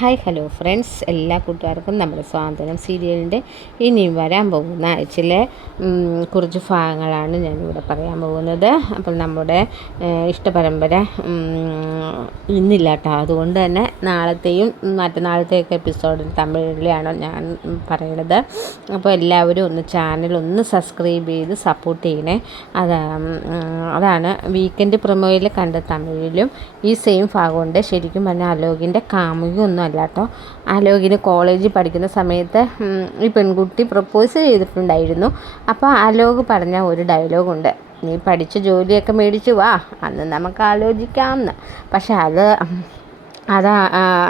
Hi hello friends, എല്ലാ കൂട്ടുകാർക്കും നമ്മുടെ സ്വാതന്ത്ര്യം സീരിയലിൻ്റെ ഇനിയും വരാൻ പോകുന്ന ആഴ്ചയിലെ കുറച്ച് ഭാഗങ്ങളാണ് ഞാനിവിടെ പറയാൻ പോകുന്നത്. അപ്പോൾ നമ്മുടെ ഇഷ്ടപരമ്പര ഇന്നില്ല കേട്ടോ. അതുകൊണ്ട് തന്നെ നാളത്തെയും മറ്റന്നാളത്തെയൊക്കെ എപ്പിസോഡിൽ തമിഴിലാണ് ഞാൻ പറയുന്നത്. അപ്പോൾ എല്ലാവരും ഒന്ന് ചാനൽ ഒന്ന് സബ്സ്ക്രൈബ് ചെയ്ത് സപ്പോർട്ട് ചെയ്യണേ. അതാണ് വീക്കെൻഡ് പ്രൊമോയിൽ കണ്ട തമിഴിലും ഈ സെയിം ഭാഗമുണ്ട്. ശരിക്കും പറഞ്ഞാൽ അലോകിൻ്റെ കാമുകിയൊന്നും അല്ല കേട്ടോ. അലോകിന് കോളേജിൽ പഠിക്കുന്ന സമയത്ത് ഈ പെൺകുട്ടി പ്രപ്പോസ് ചെയ്തിട്ടുണ്ടായിരുന്നു. അപ്പോൾ അലോക് പറഞ്ഞ ഒരു ഡയലോഗുണ്ട്, നീ പഠിച്ച ജോലിയൊക്കെ മേടിച്ചു വാ, അന്ന് നമുക്ക് ആലോചിക്കാമെന്ന്. പക്ഷെ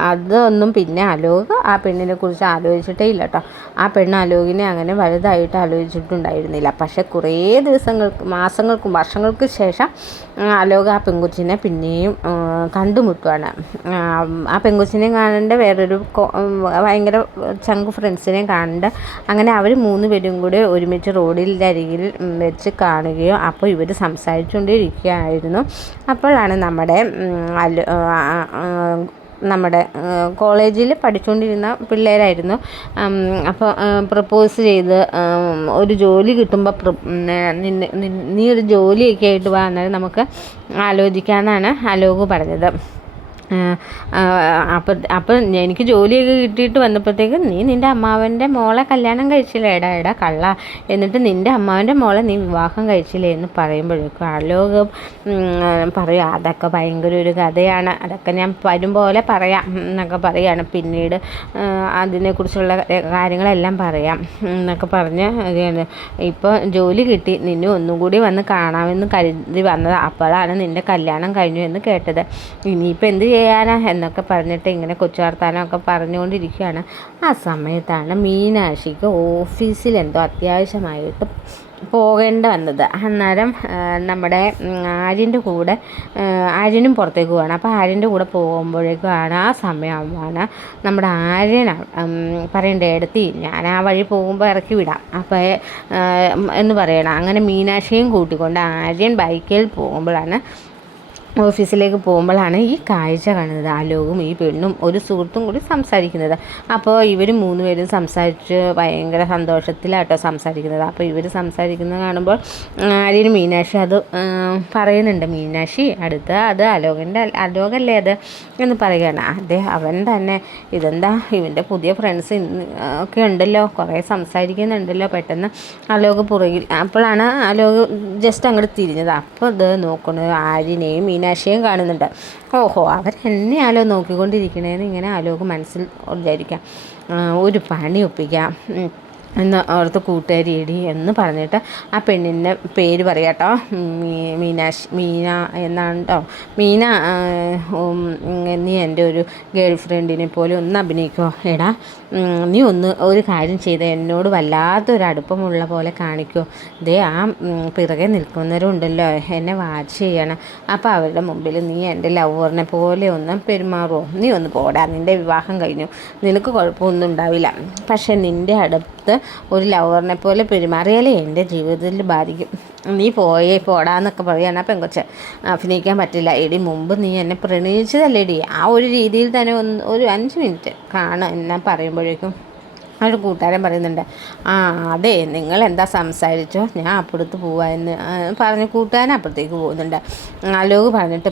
അതൊന്നും പിന്നെ അലോക് ആ പെണ്ണിനെ കുറിച്ച് ആലോചിച്ചിട്ടേ ഇല്ല കേട്ടോ. ആ പെണ്ണ് അലോകിനെ അങ്ങനെ വലുതായിട്ട് ആലോചിച്ചിട്ടുണ്ടായിരുന്നില്ല. പക്ഷെ കുറേ മാസങ്ങൾക്കും വർഷങ്ങൾക്ക് ശേഷം അലോക് ആ പെൺകൊച്ചിനെ പിന്നെയും കണ്ടുമുട്ടുവാണ്. ആ പെൺകൊച്ചിനെ കാണേണ്ട വേറൊരു ഭയങ്കര ചങ്ക് ഫ്രണ്ട്സിനെ കാണേണ്ട. അങ്ങനെ അവർ 3 പേരും കൂടി ഒരുമിച്ച് റോഡിൻ്റെ അരികിൽ വെച്ച് കാണുകയോ അപ്പോൾ ഇവർ സംസാരിച്ചുകൊണ്ടിരിക്കുകയായിരുന്നു. അപ്പോഴാണ് നമ്മുടെ കോളേജിൽ പഠിച്ചുകൊണ്ടിരുന്ന പിള്ളേരായിരുന്നു. അപ്പോൾ പ്രപ്പോസ് ചെയ്ത് ഒരു ജോലി കിട്ടുമ്പോൾ നീ ഒരു ജോലിയൊക്കെ ആയിട്ട് വാ, എന്നാലും നമുക്ക് ആലോചിക്കാമെന്നാണ് അലോക് പറഞ്ഞത്. അപ്പം എനിക്ക് ജോലിയൊക്കെ കിട്ടിയിട്ട് വന്നപ്പോഴത്തേക്കും നീ നിൻ്റെ അമ്മാവൻ്റെ മോളെ കല്യാണം കഴിച്ചില്ലേ, എടാ കള്ള, എന്നിട്ട് നിൻ്റെ അമ്മാവൻ്റെ മോളെ നീ വിവാഹം കഴിച്ചില്ലേ എന്ന് പറയുമ്പോഴേക്കും അലോക് പറയും, അതൊക്കെ ഭയങ്കര ഒരു കഥയാണ്, അതൊക്കെ ഞാൻ വരും പോലെ പറയാം എന്നൊക്കെ പറയുകയാണ്. പിന്നീട് അതിനെക്കുറിച്ചുള്ള കാര്യങ്ങളെല്ലാം പറയാം എന്നൊക്കെ പറഞ്ഞ് ഇപ്പോൾ ജോലി കിട്ടി, നിന്നെ ഒന്നും കൂടി വന്ന് കാണാമെന്ന് കരുതി വന്നത്, അപ്പോഴാണ് നിൻ്റെ കല്യാണം കഴിഞ്ഞു എന്ന് കേട്ടത്, ഇനിയിപ്പോൾ എന്ത് ചെയ്യാനാ എന്നൊക്കെ പറഞ്ഞിട്ട് ഇങ്ങനെ കൊച്ചു വർത്താനമൊക്കെ പറഞ്ഞുകൊണ്ടിരിക്കുകയാണ്. ആ സമയത്താണ് മീനാക്ഷിക്ക് ഓഫീസിൽ എന്തോ അത്യാവശ്യമായിട്ട് പോകേണ്ട വന്നത്. അന്നേരം നമ്മുടെ ആര്യനും പുറത്തേക്ക് പോവാണ്. അപ്പോൾ ആര്യൻ്റെ കൂടെ പോകുമ്പോഴേക്കുമാണ് ആ സമയമാണ് നമ്മുടെ ആര്യൻ പറയേണ്ട എടുത്തി ഞാൻ ആ വഴി പോകുമ്പോൾ ഇറക്കി വിടാം അപ്പോൾ എന്ന് പറയണം. അങ്ങനെ മീനാക്ഷിയും കൂട്ടിക്കൊണ്ട് ആര്യൻ ബൈക്കിൽ പോകുമ്പോഴാണ് ഓഫീസിലേക്ക് പോകുമ്പോഴാണ് ഈ കാഴ്ച കാണുന്നത്. അലോകും ഈ പെണ്ണും ഒരു സുഹൃത്തും കൂടി സംസാരിക്കുന്നത്. അപ്പോൾ ഇവർ 3 പേരും സംസാരിച്ച് ഭയങ്കര സന്തോഷത്തിലാട്ടോ സംസാരിക്കുന്നത്. അപ്പോൾ ഇവർ സംസാരിക്കുന്നത് കാണുമ്പോൾ ആര്യന് മീനാക്ഷി അത് പറയുന്നുണ്ട്, മീനാക്ഷി അത് അലോകല്ലേ അത് എന്ന് പറയുകയാണ്. അവൻ തന്നെ ഇതെന്താ ഇവൻ്റെ പുതിയ ഫ്രണ്ട്സ് ഒക്കെ ഉണ്ടല്ലോ, കുറേ സംസാരിക്കുന്നുണ്ടല്ലോ. പെട്ടെന്ന് അലോക് പുറകിൽ, അപ്പോഴാണ് അലോക് ജസ്റ്റ് അങ്ങോട്ട് തിരിഞ്ഞത്. അപ്പോൾ ഇത് നോക്കുന്നത് ആര്യനെയും മീനാക്ഷിയും കാണുന്നുണ്ട്. ഓഹോ, അവരെന്നെയാലോ നോക്കിക്കൊണ്ടിരിക്കണേന്ന് ഇങ്ങനെ അലോക് മനസ്സിൽ വിചാരിക്കാം. ഒരു പണി ഒപ്പിക്കാം എന്ന് ഓർത്ത് കൂട്ടുകാരിയടി എന്ന് പറഞ്ഞിട്ട് ആ പെണ്ണിൻ്റെ പേര് പറയാം കേട്ടോ. മീന എന്നാണ് കേട്ടോ. മീന, നീ എൻ്റെ ഒരു ഗേൾ ഫ്രണ്ടിനെ പോലെ ഒന്ന് അഭിനയിക്കുമോ? എടാ നീ ഒരു കാര്യം ചെയ്ത് എന്നോട് വല്ലാത്തൊരടുപ്പമുള്ള പോലെ കാണിക്കുമോ? ദേ ആ പിറകെ നിൽക്കുന്നവരുണ്ടല്ലോ എന്നെ വാച്ച് ചെയ്യണം, അപ്പോൾ അവരുടെ മുമ്പിൽ നീ എൻ്റെ ലവറിനെ പോലെ ഒന്ന് പെരുമാറുമോ? നീ ഒന്ന് പോടാ, നിൻ്റെ വിവാഹം കഴിഞ്ഞു, നിനക്ക് കുഴപ്പമൊന്നും ഉണ്ടാവില്ല. പക്ഷെ നിൻ്റെ അടുത്ത് ഒരു ലവറിനെ പോലെ പെരുമാറിയാലേ എൻ്റെ ജീവിതത്തിൽ ബാധിക്കും. നീ പോടാന്നൊക്കെ പറയുകയാണ്. ആ പെങ്കൊച്ച് അഭിനയിക്കാൻ പറ്റില്ല. എടി മുമ്പ് നീ എന്നെ പ്രണയിച്ചതല്ലേടി, ആ ഒരു രീതിയിൽ തന്നെ ഒരു 5 മിനിറ്റ് കാണാം എന്നാ പറയുമ്പോഴേക്കും ഒരു കൂട്ടുകാരൻ പറയുന്നുണ്ട്, അതെ നിങ്ങൾ എന്താ സംസാരിച്ചോ, ഞാൻ അപ്പുറത്ത് പോവാമെന്ന് പറഞ്ഞ് കൂട്ടുകാരൻ അപ്പുറത്തേക്ക് പോകുന്നുണ്ട്. അലോക് പറഞ്ഞിട്ട്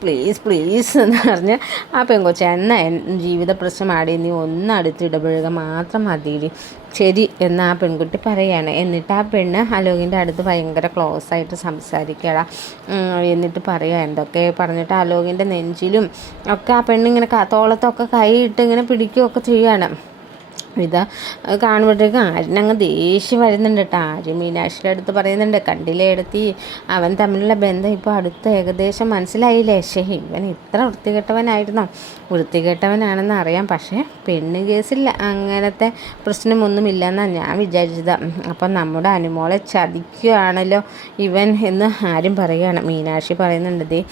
പ്ലീസ് എന്ന് പറഞ്ഞ് ആ പെങ്കൊച്ച എന്നാ ജീവിത പ്രശ്നമാടി, നീ അടുത്തിടപഴകുക മാത്രം മതിയിടി, ശരി എന്ന് ആ പെൺകുട്ടി പറയുകയാണ്. എന്നിട്ട് ആ പെണ്ണ് അലോകിൻ്റെ അടുത്ത് ഭയങ്കര ക്ലോസ് ആയിട്ട് സംസാരിക്കുക. എന്നിട്ട് പറയുക എന്തൊക്കെ പറഞ്ഞിട്ട് അലോകിൻ്റെ നെഞ്ചിലും ഒക്കെ ആ പെണ്ണിങ്ങനെ തോളത്തൊക്കെ കൈയിട്ട് ഇങ്ങനെ പിടിക്കുകയൊക്കെ ചെയ്യുകയാണ്. ഇത് കാണുമ്പോഴത്തേക്കും ആര്യനങ്ങ് ദേഷ്യം വരുന്നുണ്ട് കേട്ടോ. ആര്യൻ മീനാക്ഷിയുടെ അടുത്ത് പറയുന്നുണ്ട്, കണ്ടില്ലേ എടുത്തി, അവൻ തമ്മിലുള്ള ബന്ധം ഇപ്പോൾ അടുത്ത് ഏകദേശം മനസ്സിലായില്ലേ? ഇവൻ ഇത്ര വൃത്തികെട്ടവനാണെന്ന് അറിയാം, പക്ഷേ പെണ്ണ് കേസിൽ അങ്ങനത്തെ പ്രശ്നമൊന്നുമില്ലെന്നാണ് ഞാൻ വിചാരിച്ചത്. അപ്പം നമ്മുടെ അനുമോളെ ചതിക്കുകയാണല്ലോ ഇവൻ എന്ന് ആര്യം പറയുകയാണ്. മീനാക്ഷി പറയുന്നുണ്ട്, ദേ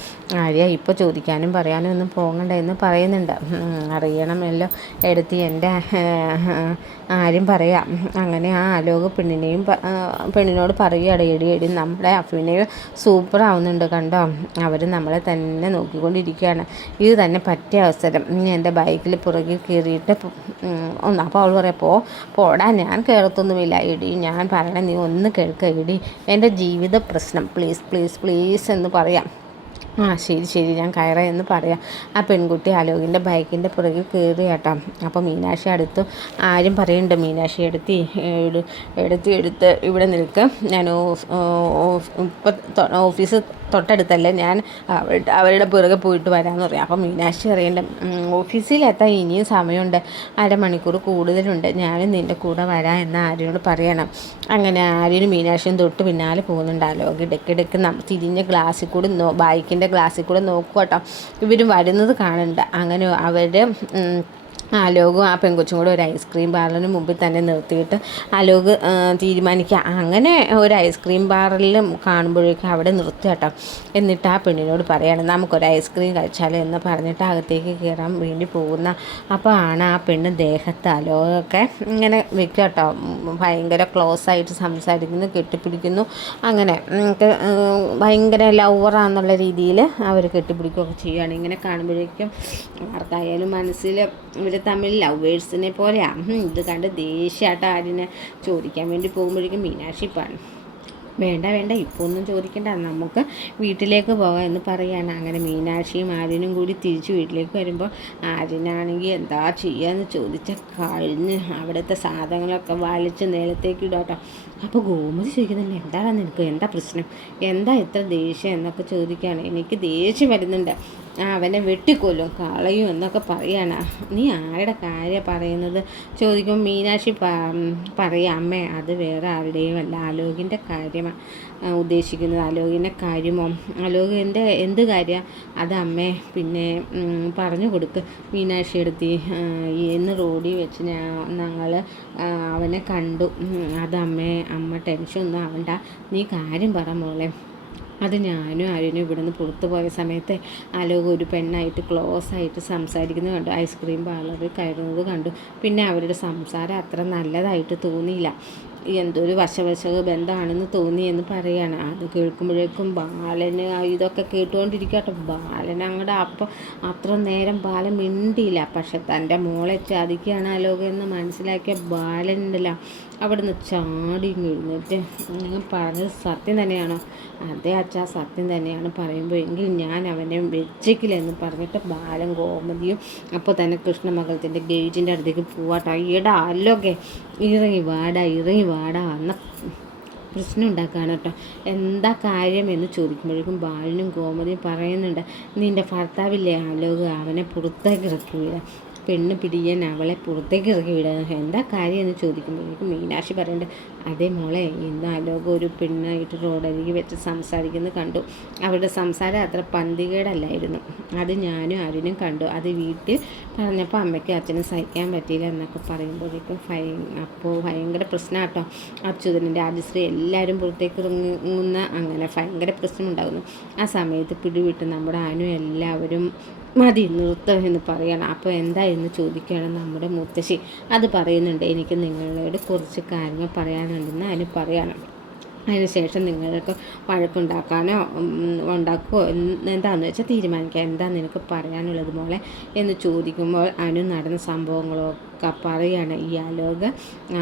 ആര്യ ഇപ്പോൾ ചോദിക്കാനും പറയാനും ഒന്നും പോകണ്ട എന്ന് പറയുന്നുണ്ട്. അറിയണമല്ലോ എടുത്തി, എൻ്റെ ആരും പറയാം. അങ്ങനെ ആ ആലോക് പെണ്ണിനോട് പറയുകയാണ്, എടി നമ്മുടെ അഫിനെയും സൂപ്പറാവുന്നുണ്ട് കണ്ടോ, അവർ നമ്മളെ തന്നെ നോക്കിക്കൊണ്ടിരിക്കുകയാണ്, ഇത് തന്നെ പറ്റിയ അവസരം, നീ എൻ്റെ ബൈക്കിൽ പുറകിൽ കയറിയിട്ട് ഒന്ന്. അപ്പോൾ അവൾ പറയാം, പോടാ ഞാൻ കയറത്തൊന്നുമില്ല, എടി ഞാൻ പറയണേ നീ ഒന്ന് കേൾക്കുക, എടി എൻ്റെ ജീവിത പ്രശ്നം, പ്ലീസ് പ്ലീസ് പ്ലീസ് എന്ന് പറയാം. ശരി ഞാൻ കയറാം എന്ന് പറയാം. ആ പെൺകുട്ടി ആലോകിൻ്റെ ബൈക്കിൻ്റെ പുറകിൽ കയറി കേട്ടോ. അപ്പോൾ മീനാക്ഷി അടുത്ത് ആരും പറയുന്നുണ്ട്, മീനാക്ഷി എടുത്ത് ഇവിടെ നിൽക്കുക, ഞാൻ ഓഫീസ് തൊട്ടടുത്തല്ലേ, ഞാൻ അവരുടെ പുറകെ പോയിട്ട് വരാമെന്ന് പറയാം. അപ്പോൾ മീനാക്ഷി അറിയേണ്ട, ഓഫീസിലെത്താൻ ഇനിയും സമയമുണ്ട്, അരമണിക്കൂർ കൂടുതലുണ്ട്, ഞാനും നിൻ്റെ കൂടെ വരാം എന്ന് ആര്യനോട് പറയണം. അങ്ങനെ ആര്യനും മീനാക്ഷിയും തൊട്ട് പിന്നാലെ പോകുന്നുണ്ട്. ആലോക് ഇടയ്ക്കിടയ്ക്ക് തിരിഞ്ഞ ഗ്ലാസ്സിൽ കൂടെ ബൈക്കിൻ്റെ ഗ്ലാസ്സിൽ കൂടെ നോക്കുക കേട്ടോ, ഇവർ വരുന്നത് കാണുന്നുണ്ട്. അങ്ങനെ അവർ ആലോകും ആ പെൺകൊച്ചും കൂടെ ഒരു ഐസ്ക്രീം പാർലറിന് മുമ്പിൽ തന്നെ നിർത്തിയിട്ട് ആലോക് തീരുമാനിക്കുക, അങ്ങനെ ഒരു ഐസ്ക്രീം പാർലറിൽ കാണുമ്പോഴേക്കും അവിടെ നിർത്തുക കേട്ടോ. എന്നിട്ട് ആ പെണ്ണിനോട് പറയാണ്, നമുക്കൊരു ഐസ്ക്രീം കഴിച്ചാലോ എന്ന് പറഞ്ഞിട്ട് അകത്തേക്ക് കയറാൻ വേണ്ടി പോകുന്ന അപ്പോൾ ആണ് ആ പെണ്ണ് ദേഹത്ത് ആലോകൊക്കെ ഇങ്ങനെ വെക്കുക കേട്ടോ. ഭയങ്കര ക്ലോസ് ആയിട്ട് സംസാരിക്കുന്നു, കെട്ടിപ്പിടിക്കുന്നു, അങ്ങനെ ഭയങ്കര ലവറാന്നുള്ള രീതിയിൽ അവർ കെട്ടിപ്പിടിക്കുകയൊക്കെ ചെയ്യുകയാണ്. ഇങ്ങനെ കാണുമ്പോഴേക്കും ആർക്കായാലും മനസ്സിൽ ഇവർ തമ്മിൽ ലവേഴ്സിനെ പോലെയാണ്. ഇത് കണ്ട് ദേഷ്യമായിട്ട് ആര്യനെ ചോദിക്കാൻ വേണ്ടി പോകുമ്പോഴേക്കും മീനാക്ഷി വേണ്ട ഇപ്പോൾ ഒന്നും ചോദിക്കണ്ട, നമുക്ക് വീട്ടിലേക്ക് പോകാം എന്ന് പറയാണ്. അങ്ങനെ മീനാക്ഷിയും ആര്യനും കൂടി തിരിച്ച് വീട്ടിലേക്ക് വരുമ്പോൾ ആര്യനാണെങ്കിൽ എന്താ ചെയ്യാന്ന് ചോദിച്ചാൽ കഴിഞ്ഞ് അവിടുത്തെ സാധനങ്ങളൊക്കെ വലിച്ച് നിലത്തേക്ക് ഇടുക കേട്ടോ. അപ്പോൾ ഗോമതി ചോദിക്കുന്നുണ്ട്, എന്താണ് നിനക്ക്, എന്താ പ്രശ്നം, എന്താ ഇത്ര ദേഷ്യം എന്നൊക്കെ ചോദിക്കുകയാണ്. എനിക്ക് ദേഷ്യം വരുന്നുണ്ട്, അവനെ വെട്ടിക്കൊല്ലും കളയും എന്നൊക്കെ പറയാണ്. നീ ആരുടെ കാര്യം പറയുന്നത് ചോദിക്കുമ്പോൾ മീനാക്ഷി പറയാം, അമ്മേ അത് വേറെ ആരുടെയും അല്ല, ആലോകിൻ്റെ കാര്യമാണ് ഉദ്ദേശിക്കുന്നത്. ആലോകിൻ്റെ കാര്യമോ, ആലോക് എന്ത് കാര്യമാണ് അത് അമ്മേ പിന്നെ പറഞ്ഞു കൊടുക്ക്. മീനാക്ഷി എടുത്തി ഇന്ന് റോഡിൽ വെച്ച് ഞങ്ങൾ അവനെ കണ്ടു, അത് അമ്മ ടെൻഷനൊന്നും ആവണ്ട, നീ കാര്യം പറ മോളെ. അത് ഞാനും ആര്യനും ഇവിടുന്ന് പുറത്തു പോയ സമയത്ത് ആലോക് ഒരു പെണ്ണായിട്ട് ക്ലോസ് ആയിട്ട് സംസാരിക്കുന്നത് കണ്ടു, ഐസ്ക്രീം പാർലറിൽ കയറുന്നത് കണ്ടു. പിന്നെ അവരുടെ സംസാരം അത്ര നല്ലതായിട്ട് തോന്നിയില്ല, എന്തൊരു വശവശക ബന്ധമാണെന്ന് തോന്നി എന്ന് പറയാണ്. അത് കേൾക്കുമ്പോഴേക്കും ബാലന് ഇതൊക്കെ കേട്ടുകൊണ്ടിരിക്കട്ടെ. ബാലൻ അങ്ങോട്ട് അപ്പം അത്ര നേരം ബാലൻ മിണ്ടിയില്ല. പക്ഷെ തൻ്റെ മോളെ ചതിക്കുകയാണ് ആലോകം എന്ന് മനസ്സിലാക്കിയ ബാലനുണ്ടല്ല അവിടുന്ന് ചാടി എഴുന്നേറ്റ്, പറഞ്ഞത് സത്യം തന്നെയാണോ? അതേ അച്ഛാ സത്യം തന്നെയാണ്, പറയുമ്പോൾ എങ്കിൽ ഞാൻ അവനെ വെച്ചേക്കില്ലെന്ന് പറഞ്ഞിട്ട് ബാലൻ ഗോമതിയും അപ്പോൾ തന്നെ കൃഷ്ണമംഗലത്തിൻ്റെ ഗേറ്റിൻ്റെ അടുത്തേക്ക് പോവാട്ടോ. ഈടാ അല്ലോക്കെ ഇറങ്ങി വാടാ എന്ന പ്രശ്നം ഉണ്ടാക്കുകയാണ് കേട്ടോ. എന്താ കാര്യം എന്ന് ചോദിക്കുമ്പോഴേക്കും ബാലനും ഗോമതിയും പറയുന്നുണ്ട്, നിൻ്റെ ഭർത്താവില്ലേ ആലോക്, അവനെ പുറത്തേക്ക് ഇറക്കി വിടാം, പെണ്ണ് പിടിയാൻ അവളെ പുറത്തേക്ക് ഇറക്കി വിടാൻ, എന്താ കാര്യം എന്ന് ചോദിക്കുമ്പോഴേക്കും മീനാക്ഷി പറയുന്നുണ്ട്, അതേ മോളെ ഇന്ന് ആലോക് ഒരു പെണ്ണായിട്ട് റോഡരികി വെച്ച് സംസാരിക്കുന്നത് കണ്ടു, അവരുടെ സംസാരം അത്ര പന്തികേടല്ലായിരുന്നു, അത് ഞാനും ആര്യനും കണ്ടു, അത് വീട്ടിൽ പറഞ്ഞപ്പോൾ അമ്മയ്ക്കും അച്ഛനും സഹിക്കാൻ പറ്റിയില്ല എന്നൊക്കെ പറയുമ്പോഴേക്കും അപ്പോൾ ഭയങ്കര പ്രശ്നം കേട്ടോ. അച്യുതനും രാജശ്രീ എല്ലാവരും പുറത്തേക്ക് ഇറങ്ങുന്ന അങ്ങനെ ഭയങ്കര പ്രശ്നമുണ്ടാകുന്നു. ആ സമയത്ത് പിടിവിട്ട് നമ്മുടെ അനു എല്ലാവരും മതി നിർത്തുക എന്ന് പറയണം. അപ്പോൾ എന്തായെന്ന് ചോദിക്കുകയാണ് നമ്മുടെ മുത്തശ്ശി. അത് പറയുന്നുണ്ട്, എനിക്ക് നിങ്ങളോട് കുറച്ച് കാര്യങ്ങൾ പറയാനുണ്ടെന്ന് അതിന് പറയണം, അതിനുശേഷം നിങ്ങൾക്ക് വഴക്കുണ്ടാക്കാനോ ഉണ്ടാക്കുമോ എന്താണെന്ന് വെച്ചാൽ തീരുമാനിക്കുക, എന്താ നിനക്ക് പറയാനുള്ളത് മോളെ എന്ന് ചോദിക്കുമ്പോൾ അനു നടന്ന സംഭവങ്ങളൊക്കെ പറയുകയാണ്. ഈ ആലോക്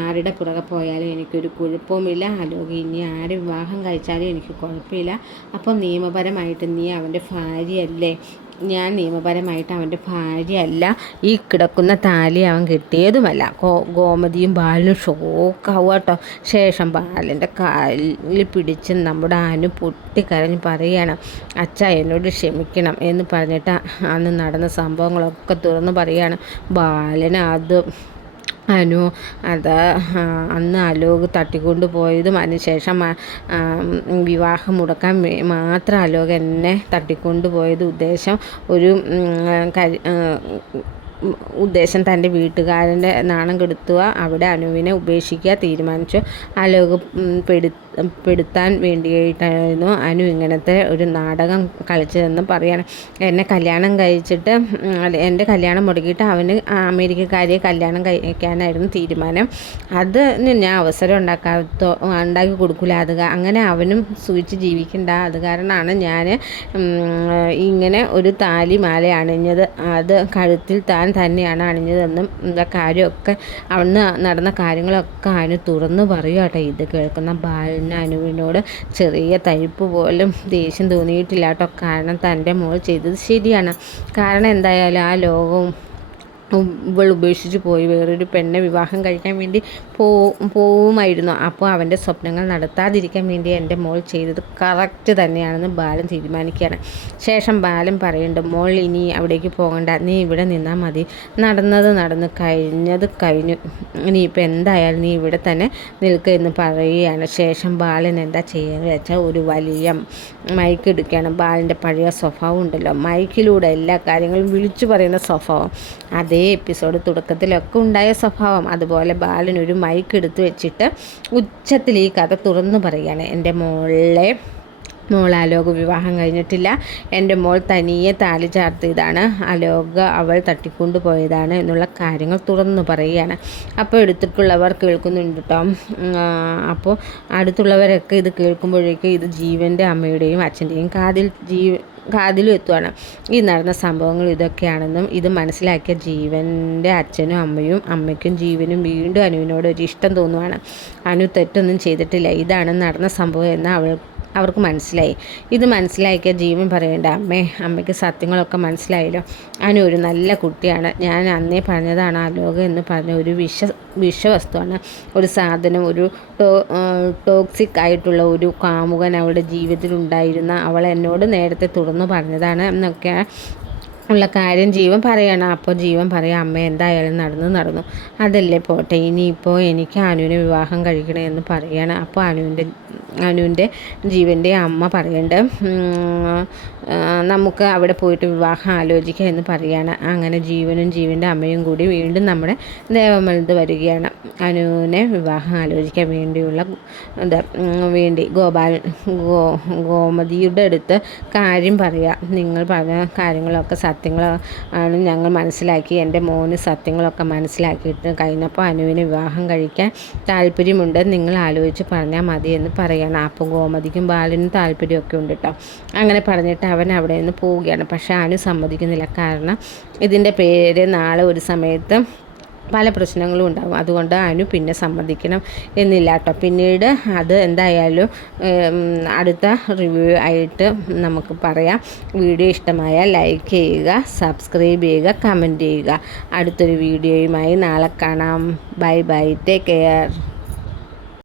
ആരുടെ പുറകെ പോയാലും എനിക്കൊരു കുഴപ്പവുമില്ല, ആലോക് ഇനി ആര് വിവാഹം കഴിച്ചാലും എനിക്ക് കുഴപ്പമില്ല, അപ്പോൾ നിയമപരമായിട്ട് നീ അവൻ്റെ ഭാര്യയല്ലേ, ഞാൻ നിയമപരമായിട്ട് അവൻ്റെ ഭാര്യയല്ല, ഈ കിടക്കുന്ന താലി അവൻ കിട്ടിയതുമല്ല. ഗോമതിയും ബാലനും ഷോക്കാവുക കേട്ടോ. ശേഷം ബാലൻ്റെ കാലിൽ പിടിച്ച് നമ്മുടെ അനു പൊട്ടിക്കരഞ്ഞ് പറയുകയാണ്, അച്ഛാ എന്നോട് ക്ഷമിക്കണം എന്ന് പറഞ്ഞിട്ട് അന്ന് നടന്ന സംഭവങ്ങളൊക്കെ തുറന്ന് പറയുകയാണ്. ബാലന് അത് അനു അത് അന്ന് ആലോക് തട്ടിക്കൊണ്ട് പോയതും അതിനുശേഷം വിവാഹം മുടക്കാൻ മാത്രം ആലോക് എന്നെ തട്ടിക്കൊണ്ട് പോയത് ഉദ്ദേശം തൻ്റെ വീട്ടുകാരൻ്റെ നാണം കെടുത്തുക, അവിടെ അനുവിനെ ഉപേക്ഷിക്കുക തീരുമാനിച്ചു. ആലോക് പെടുത്താൻ വേണ്ടിയിട്ടായിരുന്നു അനു ഇങ്ങനത്തെ ഒരു നാടകം കളിച്ചതെന്ന് പറയാണ്. എന്നെ കല്യാണം കഴിച്ചിട്ട് എൻ്റെ കല്യാണം മുടക്കിയിട്ട് അവന് അമേരിക്കക്കാരിയെ കല്യാണം കഴിക്കാനായിരുന്നു തീരുമാനം. അതിന് ഞാൻ അവസരം ഉണ്ടാക്കി കൊടുക്കില്ല. അങ്ങനെ അവനും സൂചിച്ച് ജീവിക്കണ്ട. അത് കാരണമാണ് ഞാൻ ഇങ്ങനെ ഒരു താലിമാല അണിഞ്ഞത്. അത് കഴുത്തിൽ താൻ തന്നെയാണ് അണിഞ്ഞതെന്നും കാര്യമൊക്കെ അന്ന് നടന്ന കാര്യങ്ങളൊക്കെ അനു തുറന്നു പറയുക കേട്ടോ. ഇത് കേൾക്കുന്ന ബാലന് അനുവിനോട് ചെറിയ തരിപ്പ് പോലും ദേഷ്യം തോന്നിയിട്ടില്ല കേട്ടോ. കാരണം തൻ്റെ മോൾ ചെയ്തത് ശരിയാണ്. കാരണം എന്തായാലും ആ ലോകവും ഇവൾ ഉപേക്ഷിച്ച് പോയി വേറൊരു പെണ്ണെ വിവാഹം കഴിക്കാൻ വേണ്ടി പോവുമായിരുന്നു. അപ്പോൾ അവൻ്റെ സ്വപ്നങ്ങൾ നടത്താതിരിക്കാൻ വേണ്ടി എൻ്റെ മോൾ ചെയ്തത് കറക്റ്റ് തന്നെയാണെന്ന് ബാലൻ തീരുമാനിക്കുകയാണ്. ശേഷം ബാലൻ പറയുന്നുണ്ട്, മോൾ ഇനി അവിടേക്ക് പോകണ്ട, നീ ഇവിടെ നിന്നാൽ മതി. നടന്നു കഴിഞ്ഞത് കഴിഞ്ഞു. ഇനിയിപ്പോൾ എന്തായാലും നീ ഇവിടെ തന്നെ നിൽക്കുക എന്ന് പറയുകയാണ്. ശേഷം ബാലൻ എന്താ ചെയ്യുന്നത് വെച്ചാൽ ഒരു വലിയ മൈക്ക് എടുക്കുകയാണ്. ബാലൻ്റെ പഴയ സ്വഭാവം ഉണ്ടല്ലോ, മൈക്കിലൂടെ എല്ലാ കാര്യങ്ങളും വിളിച്ചു പറയുന്ന സ്വഭാവം, അതേ എപ്പിസോഡ് തുടക്കത്തിലൊക്കെ ഉണ്ടായ സ്വഭാവം. അതുപോലെ ബാലൻ ഒരു മൈക്ക് എടുത്ത് വെച്ചിട്ട് ഉച്ചത്തിൽ ഈ കഥ തുറന്നു പറയുകയാണ്. എൻ്റെ മോൾ ആലോക വിവാഹം കഴിഞ്ഞിട്ടില്ല. എൻ്റെ മോൾ തനിയെ താലി ചാർത്തിയതാണ്. ആലോക അവൾ തട്ടിക്കൊണ്ടു പോയതാണ് എന്നുള്ള കാര്യങ്ങൾ തുറന്നു പറയുകയാണ്. അപ്പോൾ എടുത്തിട്ടുള്ളവർ കേൾക്കുന്നുണ്ട് കേട്ടോ. അപ്പോൾ അടുത്തുള്ളവരൊക്കെ ഇത് കേൾക്കുമ്പോഴേക്കും ഇത് ജീവൻ്റെ അമ്മയുടെയും അച്ഛൻ്റെയും കാതിലും എത്തുവാണ്. ഈ നടന്ന സംഭവങ്ങൾ ഇതൊക്കെയാണെന്നും ഇത് മനസ്സിലാക്കിയ ജീവൻ്റെ അച്ഛനും അമ്മയ്ക്കും ജീവനും വീണ്ടും അനുവിനോട് ഒരു ഇഷ്ടം തോന്നുവാണ്. അനു തെറ്റൊന്നും ചെയ്തിട്ടില്ല, ഇതാണ് നടന്ന സംഭവം എന്ന് അവർക്ക് മനസ്സിലായി. ഇത് മനസ്സിലാക്കിയ ജീവൻ പറയേണ്ട, അമ്മയ്ക്ക് സത്യങ്ങളൊക്കെ മനസ്സിലായല്ലോ. അനു ഒരു നല്ല കുട്ടിയാണ്. ഞാൻ അന്നേ പറഞ്ഞതാണ് ആലോക എന്ന് പറഞ്ഞ ഒരു വിഷവസ്തുവാണ്, ഒരു സാധനം, ഒരു ടോക്സിക് ആയിട്ടുള്ള ഒരു കാമുകൻ അവളുടെ ജീവിതത്തിൽ ഉണ്ടായിരുന്ന അവൾ എന്നോട് നേരത്തെ തുറന്നു പറഞ്ഞതാണ് എന്നൊക്കെ ഉള്ള കാര്യം ജീവൻ പറയണം. അപ്പോൾ ജീവൻ പറയാം, അമ്മ എന്തായാലും നടന്നു അതല്ലേ പോട്ടെ, ഇനിയിപ്പോൾ എനിക്ക് അനുവിനെ വിവാഹം കഴിക്കണമെന്ന് പറയാണ്. അപ്പോൾ അനുവിൻ്റെ ജീവൻ്റെ അമ്മ പറയുന്നുണ്ട്, നമുക്ക് അവിടെ പോയിട്ട് വിവാഹം ആലോചിക്കാം എന്ന് പറയാണ്. അങ്ങനെ ജീവനും ജീവൻ്റെ അമ്മയും കൂടി വീണ്ടും നമ്മുടെ ദേവമലത്ത് വരികയാണ്. അനുവിനെ വിവാഹം ആലോചിക്കാൻ വേണ്ടി ഗോമതിയുടെ അടുത്ത് കാര്യം പറയാം. നിങ്ങൾ പറഞ്ഞ കാര്യങ്ങളൊക്കെ സത്യങ്ങളാണ് ഞങ്ങൾ മനസ്സിലാക്കി. എൻ്റെ മോന് സത്യങ്ങളൊക്കെ മനസ്സിലാക്കിയിട്ട് കഴിഞ്ഞപ്പോൾ അനുവിനെ വിവാഹം കഴിക്കാൻ താല്പര്യമുണ്ട്, നിങ്ങൾ ആലോചിച്ച് പറഞ്ഞാൽ മതി എന്ന് പറയണം. അപ്പോൾ ഗോമതിക്കും ബാലനും താല്പര്യമൊക്കെ ഉണ്ട് കേട്ടോ. അങ്ങനെ പറഞ്ഞിട്ട് അവൻ അവിടെ നിന്ന് പോവുകയാണ്. പക്ഷേ അനു സമ്മതിക്കുന്നില്ല. കാരണം ഇതിൻ്റെ പേര് നാളെ ഒരു സമയത്ത് പല പ്രശ്നങ്ങളും ഉണ്ടാകും. അതുകൊണ്ട് അനു പിന്നെ സമ്മതിക്കണം എന്നില്ല കേട്ടോ. പിന്നീട് അത് എന്തായാലും അടുത്ത റിവ്യൂ ആയിട്ട് നമുക്ക് പറയാം. വീഡിയോ ഇഷ്ടമായാൽ ലൈക്ക് ചെയ്യുക, സബ്സ്ക്രൈബ് ചെയ്യുക, കമൻറ്റ് ചെയ്യുക. അടുത്തൊരു വീഡിയോയുമായി നാളെ കാണാം. Bye, take care.